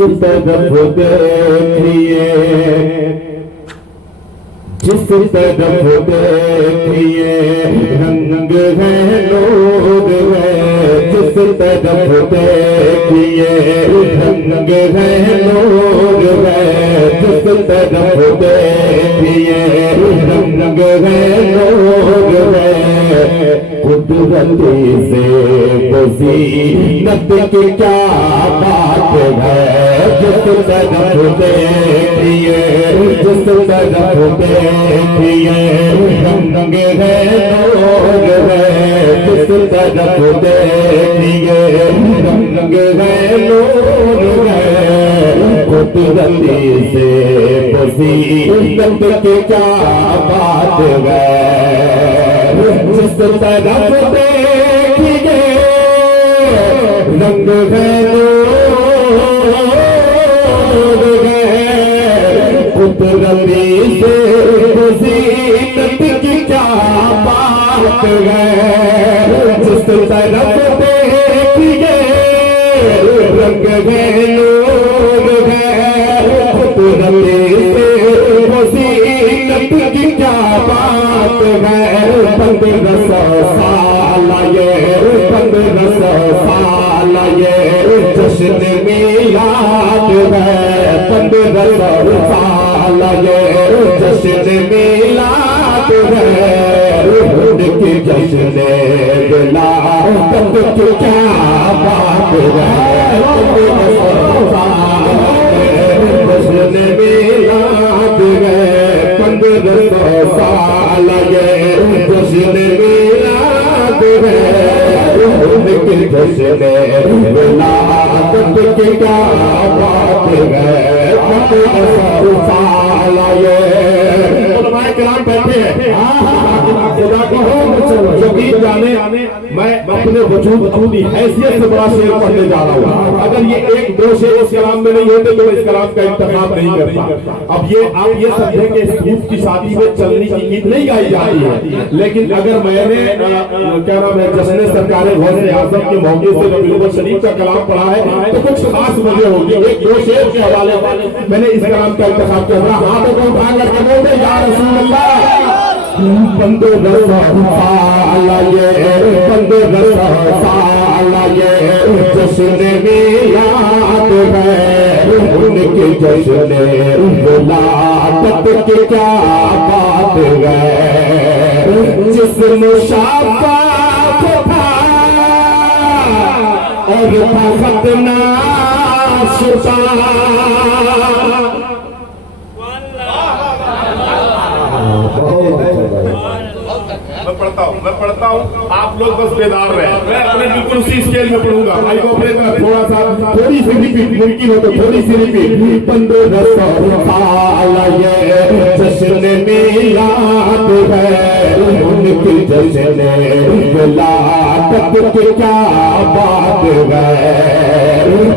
तरफ देखिए, जिस तरफ देखिए रंग है लोग है, जिस तरफ देखिए रंग है लोग है, जिस तरफ देखिए रंग है लोग है। कुदरती से वसीनत की क्या बात है, जिस तरफ देखिए, जिस तरफ देखिए रंग है लोग है, जिस तरफ देखिए रंग है लोग है। कुदरती से वसीनत की क्या बात है, जिस तरफ देखिए रंग है लोग है। कुदरती से वसीनत की क्या बात है, जिस तरफ देखिए रंग है लोग है। कुदरती से वसीनत की क्या बात है। 1500 साल ये, 1500 साल ये जश्न मिलाद है। 1500 साल ये जश्न मिलाद है। उनकी जश्न विलादत की क्या बात है। 1500 साल जश्न मिलाद है। 1500 साल ये जश्न मिलाद है। उनकी जश्न विलादत की क्या बात है। 1500 साल ये उलमाए किराम बैठे हैं। खुदा की यकीन जाने मैं अपने वजूद अपनी हैसियत से बड़ा शेर पढ़ने जा रहा हूँ। अगर ये एक दो शेर इस कलाम में नहीं होते तो मैं इस कलाम का इंतखाब नहीं करता। अब ये आप ये समझे कि सूफ की शादी में चलने की गीत नहीं गाई जाती है, लेकिन अगर मैंने क्या नाम है जश्न सरकारे गौसे आजम के मौके से नबी शरीफ का कलाम पढ़ा है तो कुछ खास वजह होगी। एक दो शेर के हवाले मैंने इस कलाम का इंतखाब किया। हाथों को उठा करके बोलते या रसूल अल्लाह। 1500 साल ये, 1500 साल ये जश्न मिलाद है। उनके जश्न विलादत की क्या बात है। जिस मुशाफात था और फखत ना शुदा। मैं पढ़ता हूँ आप लोग बस बेदार रहे। मैं अपने बिल्कुल उसी स्केल में पढ़ूंगा। भाई को अपने थोड़ा सा थोड़ी सी रिपीट मुमकिन हो तो थोड़ी सी रिपीट। 1500 साल ये जश्न मिलाद है। उनकी जश्न विलादत की क्या बात है।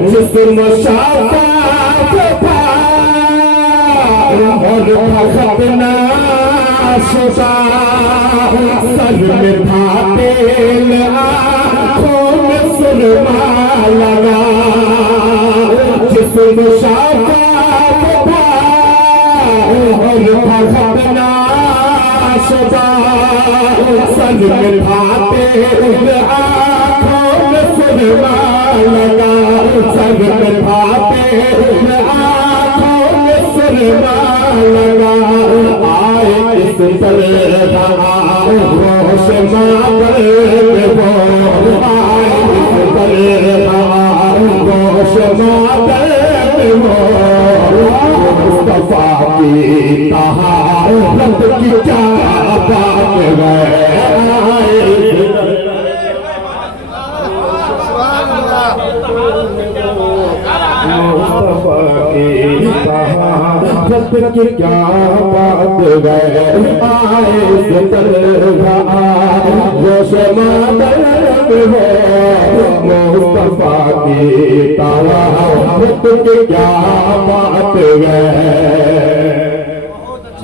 जिस मुशाफात था और फखत ना शुदा। सर में था तेल आँखों में सुरमा लगा। जिस मुशाफात था और फखत ना शुदा। सर में था तेल आँखों में सुरमा लगा। सर में था तेल आँखों में सुरमा लगा। आए इस तरह रोशना पर वो आए इस तरह रोशना पर वो मुस्तफा की तहारत की क्या बात है। मुस्तफा की तहारत की क्या बात है। आए से तरह रोशना पर वो मुस्तफा की तहारत की क्या बात है।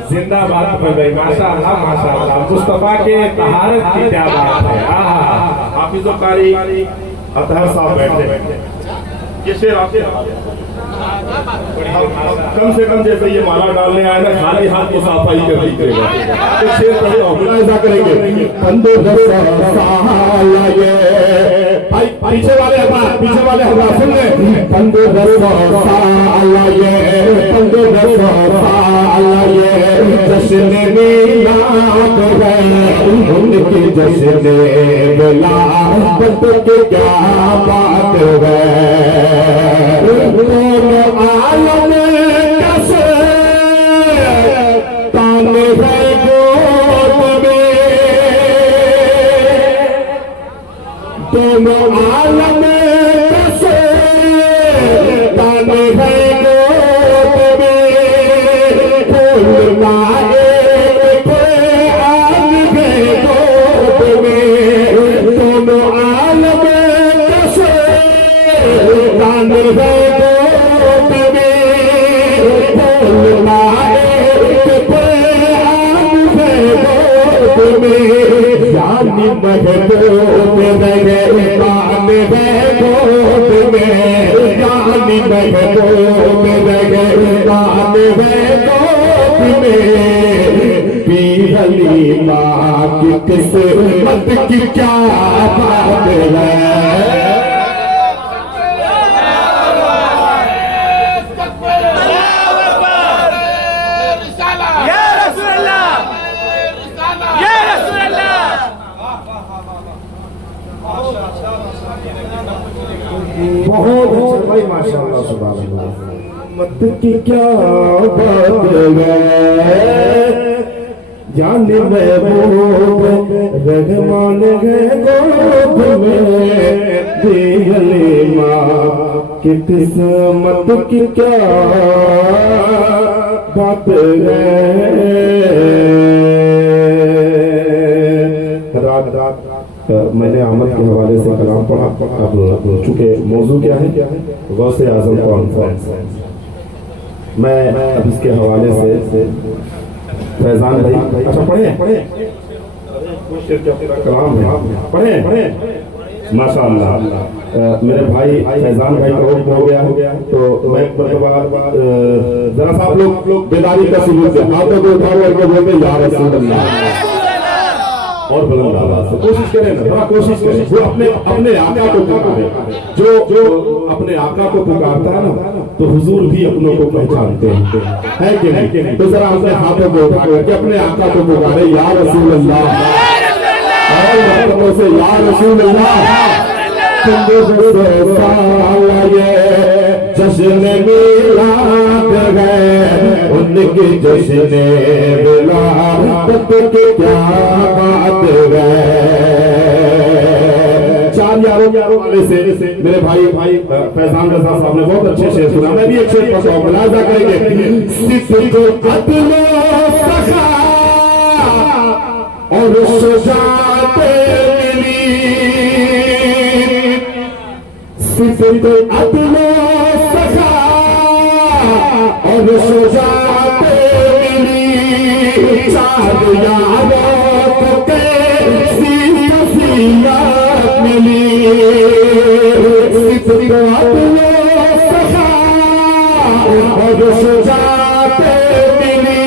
जिंदाबाद भाई, माशाअल्लाह माशाअल्लाह। मुस्तफा के तहारत की क्या बात है। हाफिज़ कारी अतहर साहब बैठे ये शेर आपके कम से कम जैसे ये माला डालने आए ना, खाली हाथ को सफाई कर दीजिएगा। तो शेर पढ़े ऐसा करेंगे, भाई पीछे वाले हमारा सुन ले, जश्न मीलाद है उनके, जश्न विलादत के क्या बात है। दोनों आलम कैसे ताने है गोद में, दोनों आलम कैसे ताने है गोद में। फूलना एक आग है गोद में, दोनों आलम कैसे ताने है गोद में। फूलना एक आग है गोद में, यानी महबूब रहे मान है गोद में, यानी महबूब रहे मान है गोद में। पी हलीमा की किस्मत की क्या बात है। बहुत भाई माशाअल्लाह सुभान अल्लाह, मत की क्या बात है। जाने महबूब रहमान है गोद में, हलीमा की किस्मत की क्या बात है। रात मैंने अहमद के हवाले से कलाम पढ़ा। अब चूंकि मौजू क्या है, गौसे आजम कॉन्फ्रेंस, मैं अब इसके हवाले से फैजान भाई, अच्छा पढ़े कलाम है, पढ़े माशाअल्लाह। मेरे भाई फैजान भाई का हुक्म हो गया, तो मैं जरा सा आप लोग बेदारी का सबूत दें। आप लोग उठाओ और बोलते या रसूल अल्लाह, और बुलंद आवाज से कोशिश करें ना, थोड़ा कोशिश करें। जो अपने आका को पुकारे, जो अपने आका को पुकारता है ना, तो हुजूर भी अपनों को पहचानते हैं, है कि नहीं? तो जरा अपने हाथों को उठा करके अपने आका को पुकारे, या रसूल अल्लाह, और मतलब से या रसूल अल्लाह। जश्न मिलाद है उनके, जश्न विलादत की क्या बात है। चार यारों वाले से मेरे भाई फैजान रजा साहब ने बहुत अच्छे शेर सुना, मैं भी एक शेर पढ़ता हूं, मुलाजा करेंगे। सिद्दो अदलो सखा और शुजाते मिली, सिद्दो अदलो सखा और शुजाते मिली। चार यारों के सीयत मिली, सिद्दो अदलो सखा और शुजाते मिली।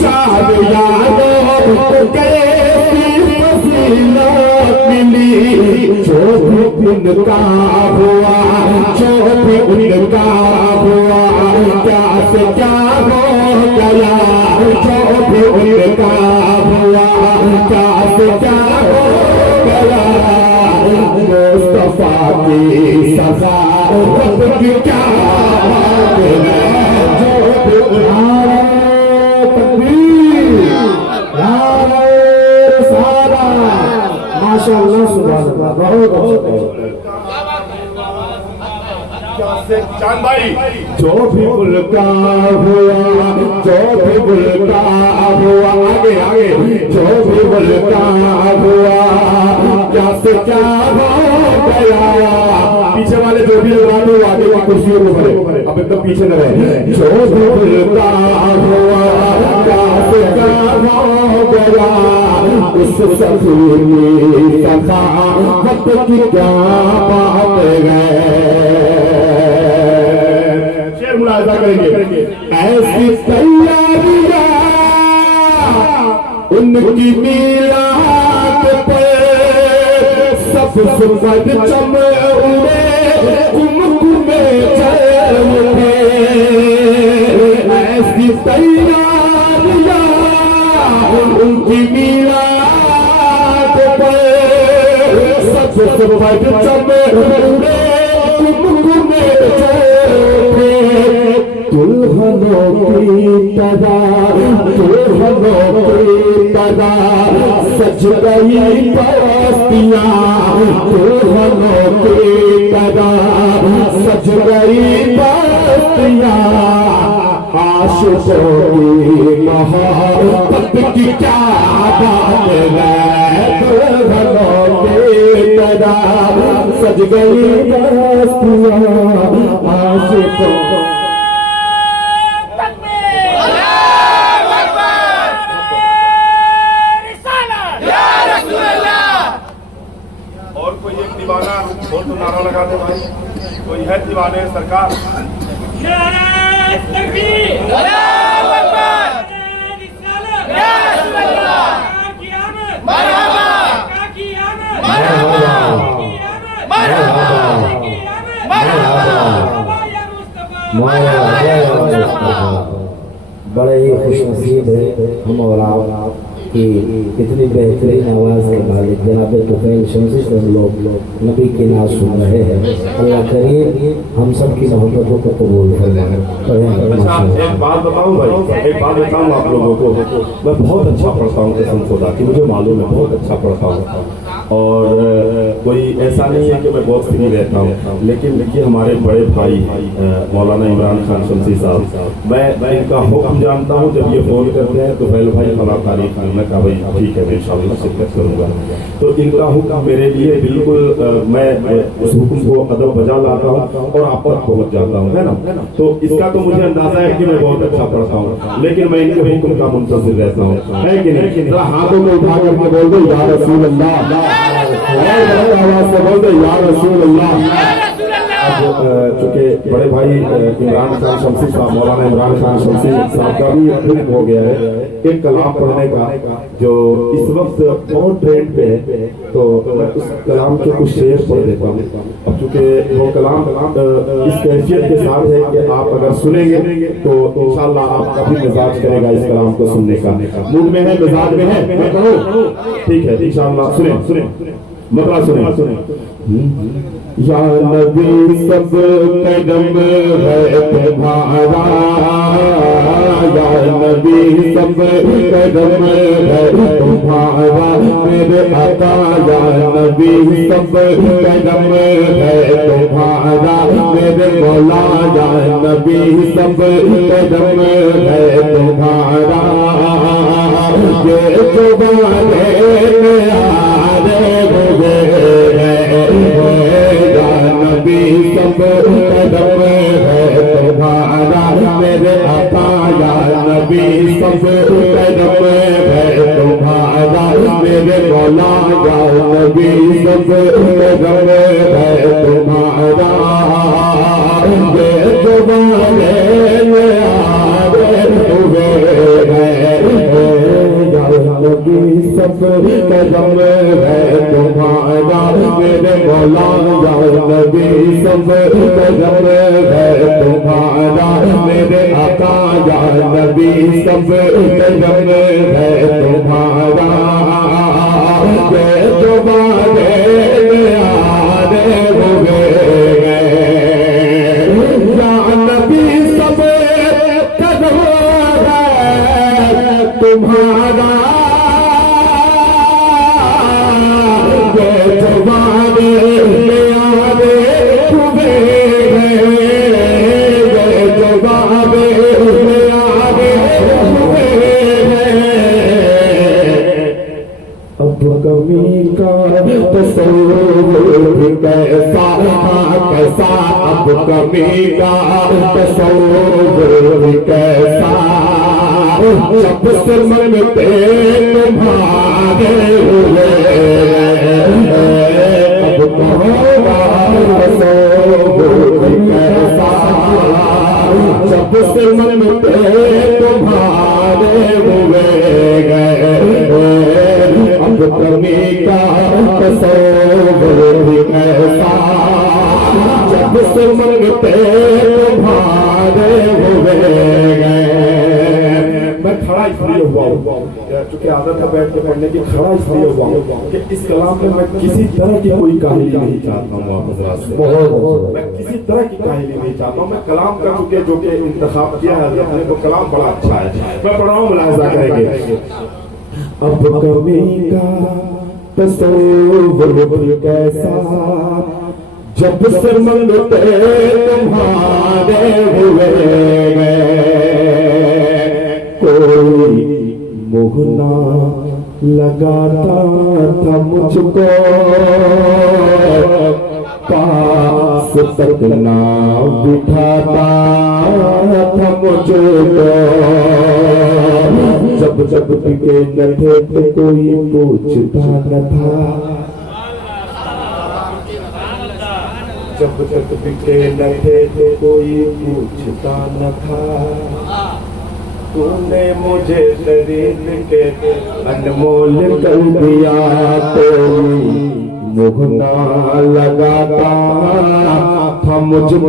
चार यारों के मिली, जो भी उनका हुआ, जो भी उनका हुआ, क्या से क्या हो गया। जो भी उनका हुआ, क्या से क्या हो गया। मुस्तफा की सजा की क्या बात है। जो भी माशाअल्लाह सुभान अल्लाह, बहुत चांद भाई। जो भी मुल्का हुआ, जो भी मुल्का हुआ, आगे आगे, जो भी मुल्का हुआ, क्या से क्या हो गया। पीछे वाले जो भी लोग आगे की कुर्सियों को भरे, अब एकदम पीछे न रहे। जो भी मुल्का हुआ, क्या से क्या हो गया। उस सफूनी सखावत की क्या बात है। शेर मुलाजा मुलाजा करेंगे। ऐसी तैयारियां उनकी मीलाद पे सब सुबह चम उड़े कुमकुमे चल उठे। ऐसी तैयारियां उनकी मीलाद पे सब सुबह चम उड़े कुमकुमे चल उठे। दुल्हनों की तरह सज गई बस्तियां, दुल्हनों की तरह सज गई बस्तियां। आशिकों की मोहब्बत की क्या बात है, दुल्हनों की तरह सज गई बस्तियां। आशिकों दीवाना बोल तो नारा लगा दे भाई, कोई है दीवाने सरकार। नारे तकबीर, अल्लाहू अकबर, नारे रिसालत, मरहबा, मरहबा, मरहबा, मरहबा। बड़े ही खुशनसीब है हम और आप कि इतनी बेहतरीन आवाज़ के मालिक जनाब तुफैल शमसी से हम लोग नबी की नाज सुन रहे हैं। अल्लाह करीम हम सब की मोहब्बतों को कबूल फरमाए। एक बात बताऊं भाई, एक बात बताऊं आप लोगों को, मैं बहुत अच्छा पढ़ता हूँ कसम खुदा की, मुझे मालूम है बहुत अच्छा पढ़ता हूँ। और कोई ऐसा नहीं है कि मैं बहुत फ्री रहता हूँ, लेकिन देखिए हमारे बड़े भाई मौलाना इमरान खान शमसी साहब, मैं इनका हुक्म जानता हूँ। जब ये फ़ोन करते हैं तो पहले भाई फला तारीख में कहा भाई ठीक है मैं इंशाअल्लाह शिरकत करूँगा। तो इनका हुक्म मेरे लिए बिल्कुल मैं उस हुक्म को अदब बजा लाता हूँ और आप तक पहुँच जाता हूँ, है ना। तो इसका तो मुझे अंदाजा है कि मैं बहुत अच्छा पढ़ता हूँ, लेकिन मैं इनके हुक्म का मुंतज़िर रहता हूँ, है कि नहीं। हाथों में उठा करके बोल दो या रसूल अल्लाह, आवाज से बोल दो या रसूल अल्लाह। चूंकि बड़े भाई इमरान खान शमसी साहब, मौलाना इमरान खान शमसी साहब का भी फिल्म हो गया है एक कलाम पढ़ने का जो इस वक्त बहुत ट्रेंड पे है, तो मैं उस कलाम के कुछ शेर पढ़ देता हूँ। अब चूंकि वो कलाम इस कैफियत के साथ है कि आप अगर सुनेंगे तो इंशाल्लाह आपका भी मिजाज करेगा इस कलाम को सुनने का। मूड में है, मिजाज में है, मैं कहूँ ठीक है इंशाल्लाह सुने सुने मतलब सुने। या नबी सब कदम है तुम्हारा, या नबी सब कदम है तुम्हारा मेरे आका, या नबी सब कदम है तुम्हारा मेरे मौला, या नबी सब कदम है तुम्हारा। ये जुबाने में आरे हुए नबी सब कदम है तुम्हारा मेरे आका, या नबी सब कदम है तुम्हारा मेरे मौला, या नबी सब कदम है तुम्हारा। ये जुबाने में आरे हुए नबी सब कदम है तुम्हारा मेरे मौला, या नबी सब कदम है तुम्हारा मेरे आका, या नबी सब कदम है तुम्हारा। ये जुबाने में आरे हुए या नबी सब कदम है तुम्हारा। कमी का तस्वुर कैसा कैसा, अब कमी का तस्वुर कैसा, जब से मन पे तुम्हारे हुए अब कहोगा तस्वुर कैसा, जब से मंगते तुम्हारे हुए गए अब कमी का तस्वीर भी कैसा जब से मंगते तुम्हारे हुए गए। मैं खड़ा इसलिए हुआ हूँ क्योंकि आदत है बैठ के पढ़ने की, खड़ा इसलिए हुआ हूँ कि इस कलाम में मैं किसी तरह की कोई कहानी नहीं चाहता हूँ आप हज़रात से, मैं किसी तरह की कहानी नहीं चाहता हूँ। मैं कलाम का चुके जो कि इंतखाब किया है अपने को, कलाम बड़ा अच्छा है, मैं पढ़ रहा हूँ, मुलाहिज़ा करेंगे। अब कमी का तस्वीर भी कैसा जब से मंगते तुम्हारे हुए गए कोई मुहना लगाता था मुझको पास तक ना बिठाता था मुझको जब जब टिके न थे तो कोई पूछता न था जब जब टिके न थे तो कोई पूछता न था तूने मुझे शरीर के अनमोल कर दिया कोई मुहना लगाता था मुझको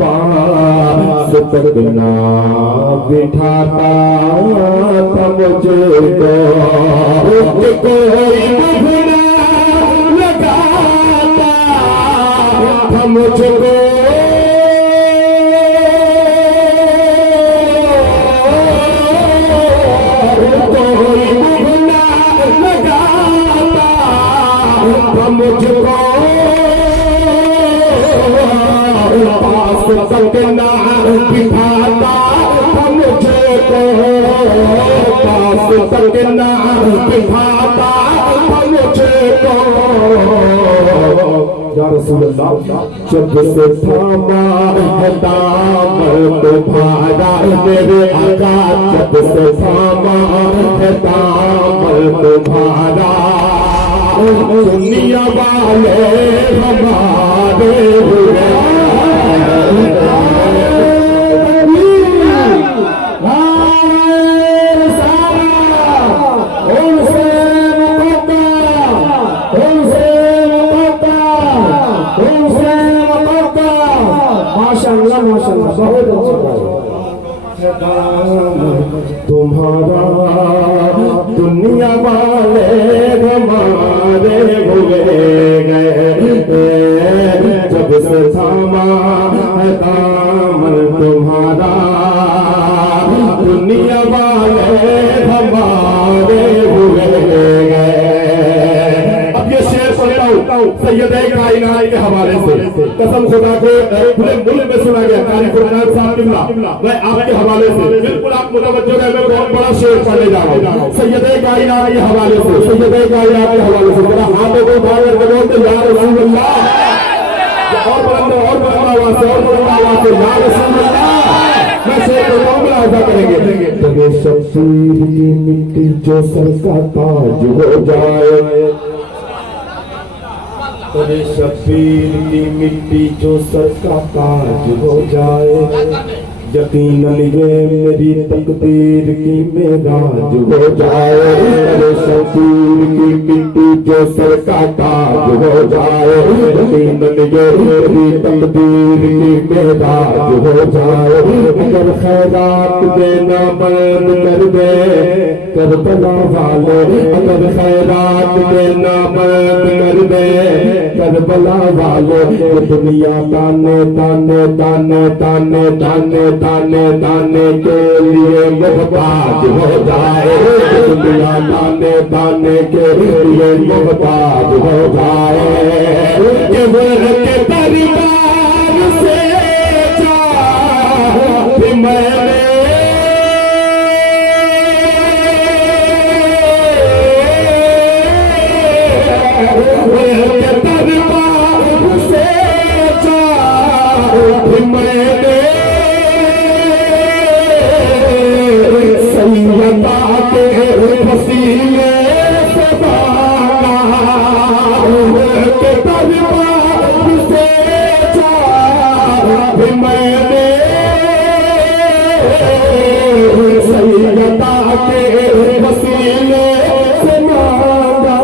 पास तक ना बिठाता था मुझको कोई मुहना लगाता था मुझको मुझको पास तक ना बिठाता मुझको पास तक ना बिठाता मुझको या रसूल अल्लाह जब से थामा है दामन तुम्हारा मेरे आका जब से थामा है दामन तुम्हारा दुनिया वाले हमारे हुए माशाअल्लाह माशाअल्लाह बहुत अच्छा तुम्हारा दुनिया वाले हमारे हुए गए जब से थामा है दामन तुम्हारा दुनिया वाले हमारे हुए गए। अब ये शेर सुनता हूँ सैयदे कायनात के हवाले से, कसम खुदा को पूरे मुल्क में सुना गया तारीख कुरान साहब किबला, मैं आपके हवाले से बिल्कुल आप मुतवज्जो रहे, मैं बहुत बड़ा शेर पढ़ने जा रहा हूँ सैयदे कायनात के हवाले से, सैयदे कायनात के हवाले से। जरा हाथों को उठा करके बोलते या रसूल अल्लाह, और बुलंद आवाज से, और बुलंद आवाज से या रसूल अल्लाह। मैं शेर को मुलाहिज़ा करेंगे तेरे शमशीर की मिट्टी जो सर का ताज हो जाए, तेरे शबीर की मिट्टी जो सर का ताज हो जाए, यकीनन ये मेरी तकदीर की मेराज हो जाए। तेरे शबीर की मिट्टी जो सर का ताज हो जाए, यकीनन ये मेरी तकदीर की मेराज हो जाए। अगर खैरात देना बंद कर दे करबला वाले, अगर खैरात देना बंद कर दे करबला वाले, दुनिया ताने ताने ताने ताने ताने ताने ताने के लिए मोहताज हो जाए, दुनिया ताने ताने के लिए मोहताज हो जाए। के दरबार से चाहे मैंने सैयदा के वसीले से मांगा के दरबार से भी मैंने सैयदा के वसीले से मांगा,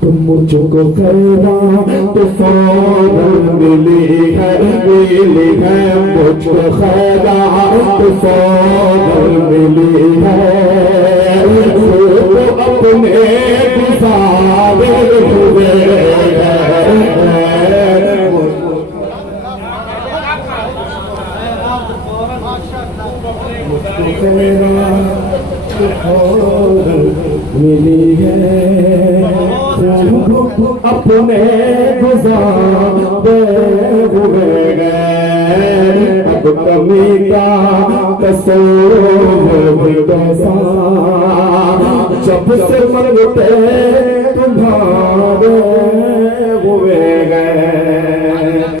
तुम मुझको करना तो फौरन मिली है मुझको खैरा तो फौरन मिली है, तो अपने गुजारे हुए मिली है, अपने गुजारे हुए गए, अब कमी का कसूर कैसा, जब से मरते तुम्हारे हुए गए।